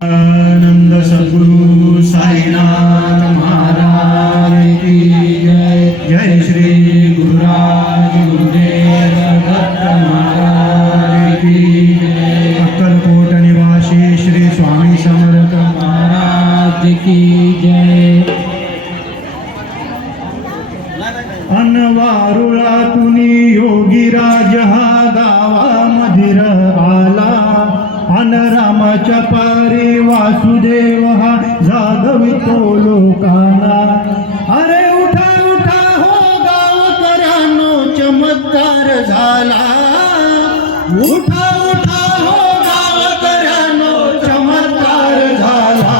आनंद सद्गुरु साईनाथ महाराज की जय। जय श्री गुरुराज गुरुदेव दत्त महाराज की जय। अक्कलकोट निवासी श्री स्वामी समर्थ महाराज की जय। अनवारुळातून योगीराज हा गावामधीर आला, अन रामाच्या पारी वासुदेव हा जागवितो लोकांना। अरे उठा उठा हो गावकऱ्यांनो चमत्कार झाला, उठा उठा हो गावकऱ्यांनो चमत्कार झाला।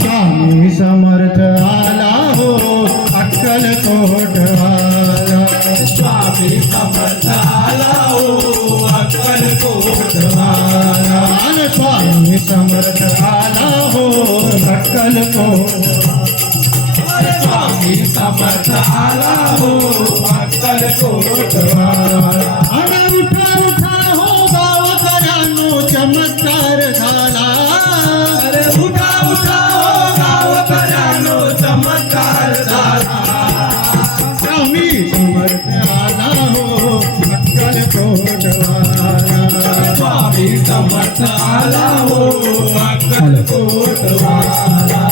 स्वामी समर्थ आला हो अक्कलकोट आला, स्वामी समर्थ आला हो अक्कलकोट आला। स्वामी समर्थ आला हो अक्कलकोट, स्वामी समर्थ आला हो अक्कलकोट आला। अरे उठा उठा हो गावकऱ्यांनो चमत्कार झाला, अरे उठा उठा हो गावकऱ्यांनो चमत्कार झाला। स्वामी समर्थ आला हो अक्कलकोट आला, स्वामी समर्थ आला हो अक्कलकोट आला।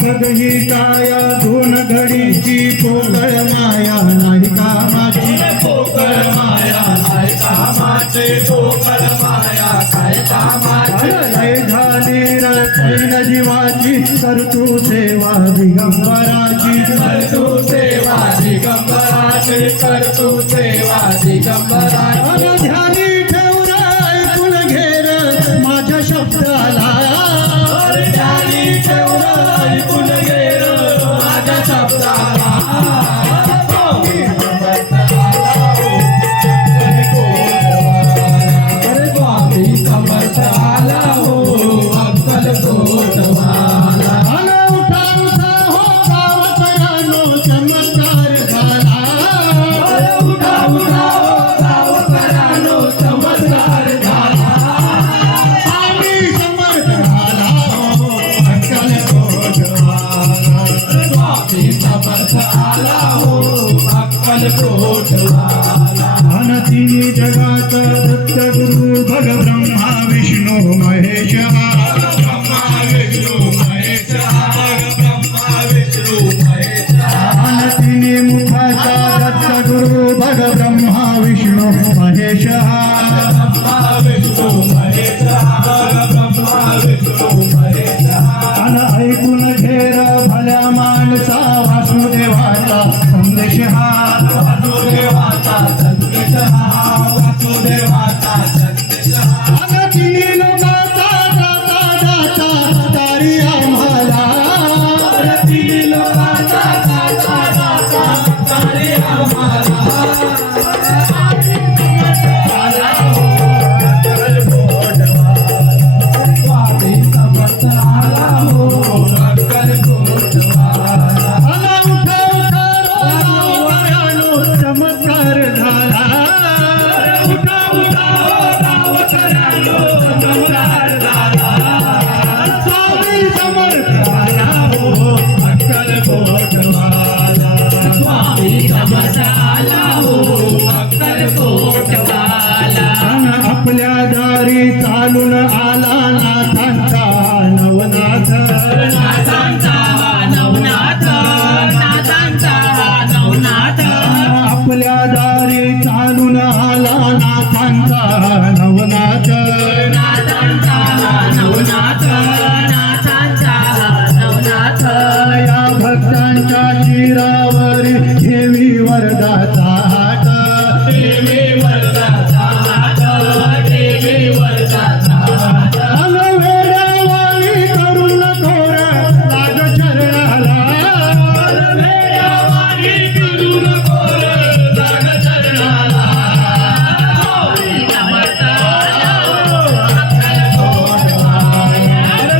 बघही काया दोन घडीची पोकळ माया नाही कामाची, पोकळ माया नाही कामाची, पोकळ माया काय कामाची। लय झाली रचैन जीवाची, करतू सेवा दिगंबराची, करतू सेवा दिगंबराची, करतू सेवा दिगंबराची। ध्यानी ठेवून ऐकून घेर माझ्या शब्दाला, ध्यानी ठेवून ऐकून घेर माझ्या शब्दाला। स्वामी समर्थ आला हो अक्कलकोट वाला। उठा उठा हो गावकऱ्यांनो चमत्कार झाला, उठा उठा हो गावकऱ्यांनो चमत्कार झाला। स्वामी समर्थ आला हो अक्कलकोट वाला, स्वामी समर्थ आला हो अक्कलकोट वाला। तिन्ही जगात दत्त गुरु भग ब्रह्मा विष्णू महेश, ब्रह्मा विष्णू महेश, ब्रह्मा विष्णू महेश। तिन्ही मुखाचा दत्त गुरु भग ब्रह्मा विष्णू महेश, ब्रह्मा विष्णू महेश, ब्रह्मा विष्णू महेश। ऐकून घेर भल्या माणसा वासुदेवाचा संदेश हा, वासुदेवाचा संदेश हा, वासुदेवाचा संदेश हा। तिन्ही लोकांचा दाता दाता तारी आम्हाला, तिन्ही लोकांचा दाता दाता तारी आम्हाला। स्वामी समर्थ आला हो अक्कलकोट वाला। उठा उठा हो गावकऱ्यांनो चमत्कार झाला, उठा उठा हो गावकऱ्यांनो चमत्कार झाला। स्वामी समर्थ आला हो अक्कलकोट वाला, स्वामी समर्थ आला हो अक्कलकोट वाला। आपल्या दारी चालून आला नाथांचा नवनाथ, नाथांचा नवनाथ, नाथांचा नवनाथ। आपल्या दारी चालून आला नाथांचा नवनाथ, नाथांचा नवनाथ, नाथांचा नवनाथ। या भक्तांच्या शिरावरी ठेवी वरदाचा हात, ठेवी वरदाचा हात, ठेवी वरदाचा हात। वेडावाणी करून थोर लाग चरणाला, वेडावाणी करून थोर लाग चरणाला। स्वामी समर्थ आला हो अक्कलकोट वाला,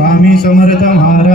स्वामी समर्थ महाराज